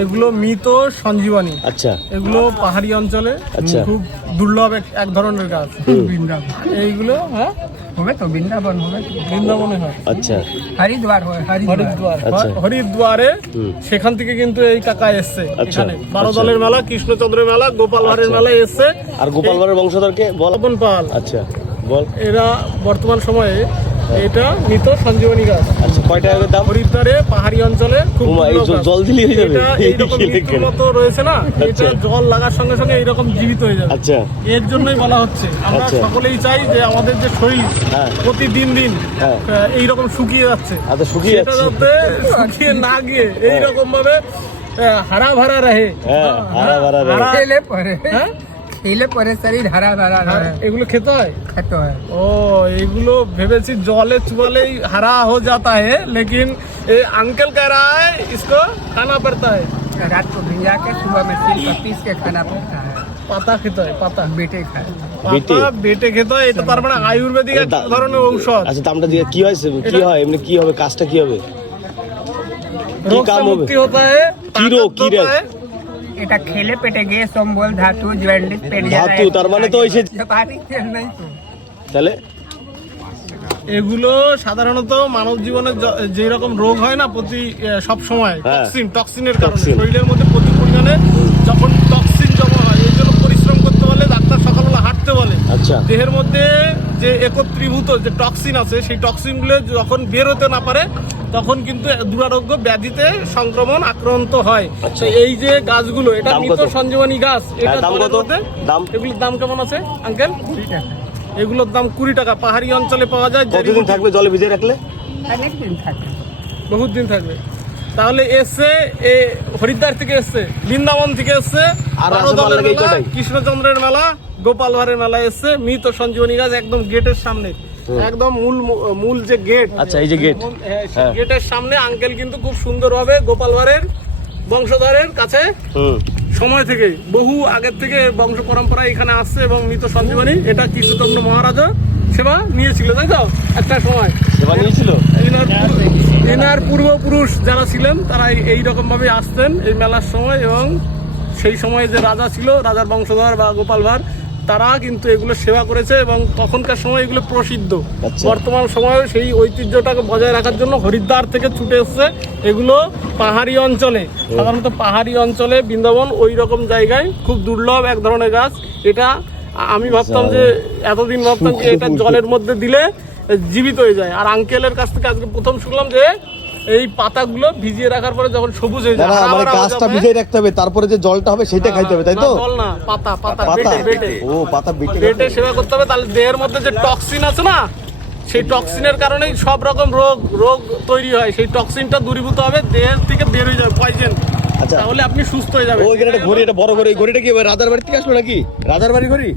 এগুলো মৃত সঞ্জীবনী। আচ্ছা, এগুলো পাহাড়ি অঞ্চলে আচ্ছা। খুব দুর্লভ এক ধরনের গাছ। বৃন্দাবন এইগুলো, হ্যাঁ হবে তো, বৃন্দাবন হবে তো। বৃন্দাবনে হয়, আচ্ছা, হরিদ্বার হয়, হরিদ্বার আচ্ছা। হরিদ্বারে। সেখান থেকে কিন্তু এই কাকা এসছে আচ্ছা, এখানে। 12 দলের মেলা, কৃষ্ণচন্দ্রের মেলা, গোপাল ভাঁড়ের মেলায় এসছে। আর গোপাল ভাঁড়ের বংশধরকে বল। তপন পাল, আচ্ছা, বল। এরা বর্তমান সময়ে এটা মৃত সঞ্জীবনী গাছ। আচ্ছা, কয় টাকা করে দাম? হরিদ্বারে পাহাড়ি অঞ্চলে খুব ওমা, এই দুর্লভ গাছ। জল দিলেই হয়ে যাবে। এটা এইরকম মৃত্যুর মতো রয়েছে না, এটা জল লাগার সঙ্গে সঙ্গে এইরকম জীবিত হয়ে যাবে। আচ্ছা, এর জন্যই বলা হচ্ছে, আমরা আচ্ছা। সকলেই চাই যে আমাদের যে শরীর হ্যাঁ। প্রতিদিন দিন হ্যাঁ। এইরকম শুকিয়ে যাচ্ছে, আচ্ছা, শুকিয়ে সেটা যাচ্ছে। যাতে শুকিয়ে না গিয়ে এইরকম ভাবে হারা ভরা রহে। হ্যাঁ, হারা ভরা রহে। খেলে পরে, হ্যাঁ, খেলে পরে শরীর হারা ভরা রহে। এগুলো খেতে হয়। খেতে হয়। ओ एगुलो भेवेছি जले चुबाले ही हरा हो जाता है, लेकिन ये अंकल कह रहा है इसको खाना पड़ता है। रात को भिंजा के सुबह में सिल पर पीस के खाना पड़ता है। পাতা খেতে হয়, পাতা बेटे खाए। বেটে? পাতা বেটে খেতে হয়। এটা তার মানে আয়ুর্বেদিক এক ধরনের ঔষধ। আচ্ছা, দামটা দিয়ে কি হয়? কি হয় এমনি? কি হবে কাজটা? কি হবে? কি रोग কাম से হবে? मुक्ति होता है, কি রোগ? ताकत কি होता রোগ? है। এটা খেলে পেটে গ্যাস, অম্বল, ধাতু, জন্ডিস, পেট জ্বালা। ধাতু, তার মানে তো ওই সে- পানি তেল নাই তো। তাহলে এগুলো সাধারণত মানব জীবনে যে রকম রোগ হয় না প্রতি সব সময়, হ্যাঁ। টক্সিনের কারণে টক্সিন। শরীরের মধ্যে প্রচুর পরিমাণে যখন টক্সিন জমা হয়, এই জন্য পরিশ্রম করতে বলে, ডাক্তার সকালবেলা হাঁটতে বলে। আচ্ছা, দেহের মধ্যে যে একত্রীভূত যে টক্সিন আছে, সেই টক্সিনগুলো যখন বের হতে না পারে, তখন কিন্তু দুরারোগ্য ব্যাধিতে সংক্রমণ আক্রান্ত হয়। আচ্ছা। তো এই যে গাছগুলো, এটা দাম মৃত কত? সঞ্জীবনী গাছ। এটা দাম জলের কত? মধ্যে। দাম? এগুলোর দাম কেমন আছে আঙ্কেল? ঠিক আছে, এগুলোর দাম 20 টাকা। পাহাড়ি অঞ্চলে পাওয়া যায়। কতদিন থাকবে জলে ভিজে রাখলে? অনেক দিন থাকে। বহুত দিন থাকবে। তাহলে এসছে এ হরিদ্বার থেকে এসছে, বৃন্দাবন থেকে এসছে, আর 12 রাসের দলের মাল লাগে এই মেলা, কটাই? কৃষ্ণচন্দ্রের মেলা, গোপাল ভাঁড়ের মেলা এসছে। মৃত সঞ্জীবনী গাছ একদম গেটের সামনে, একদম মূল যে গেট। আচ্ছা, এই যে গেট। হ্যাঁ। গেটের সামনে আঙ্কেল কিন্তু খুব সুন্দরভাবে গোপাল ভাঁড়ের বংশধরের কাছে সময় থেকে, বহু আগের থেকে বংশ পরম্পরা এখানে আসছে। এবং মৃত সঞ্জীবনী এটা কৃষ্ণচন্দ্র মহারাজা সেবা নিয়েছিল, তাই তো একটা সময় সেবা নিয়েছিল। এনার পূর্বপুরুষ যারা ছিলেন তারা এইরকম ভাবে আসতেন এই মেলার সময়। এবং সেই সময় যে রাজা ছিল, রাজার বংশধর বা গোপাল ভাঁড়, তারা কিন্তু এগুলো সেবা করেছে। এবং তখনকার সময় এগুলো প্রসিদ্ধ। আচ্ছা। বর্তমান সময়ে সেই ঐতিহ্যটাকে বজায় রাখার জন্য হরিদ্বার থেকে ছুটে এসছে এগুলো পাহাড়ি অঞ্চলে। সাধারণত পাহাড়ি অঞ্চলে বৃন্দাবন ওই রকম জায়গায় খুব দুর্লভ এক ধরনের গাছ। এটা আমি ভাবতাম যে, এতদিন ভাবতাম যে এটা জলের মধ্যে দিলে জীবিত হয়ে যায়। আর আঙ্কেলের কাছ থেকে আজকে প্রথম শুনলাম যে এই পাতাগুলো ভিজিয়ে রাখার পরে যখন সবুজ হয়ে যায়, না, মানে গাছটা ভিজিয়ে রাখতে হবে, তারপরে যে জলটা হবে সেটা খাইতে হবে, তাই তো? না, জল না, পাতা পাতা? বেটে ও, পাতা বেটে বেটে সেবা করতে হবে। তাহলে দেহের মধ্যে যে টক্সিন আছে না, সেই টক্সিনের কারণেই সব রকম রোগ তৈরি হয়। সেই টক্সিনটা দূরীভূত হবে, দেহের থেকে বের হয়ে যাবে পয়জন। আচ্ছা। তাহলে আপনি সুস্থ হয়ে যাবেন। ওইখানে একটা ঘড়ি, এটা বড় ঘড়ি। এই ঘড়িটা কি রাজার বাড়ি থেকে আসলো নাকি? রাজার বাড়ি ঘড়ি?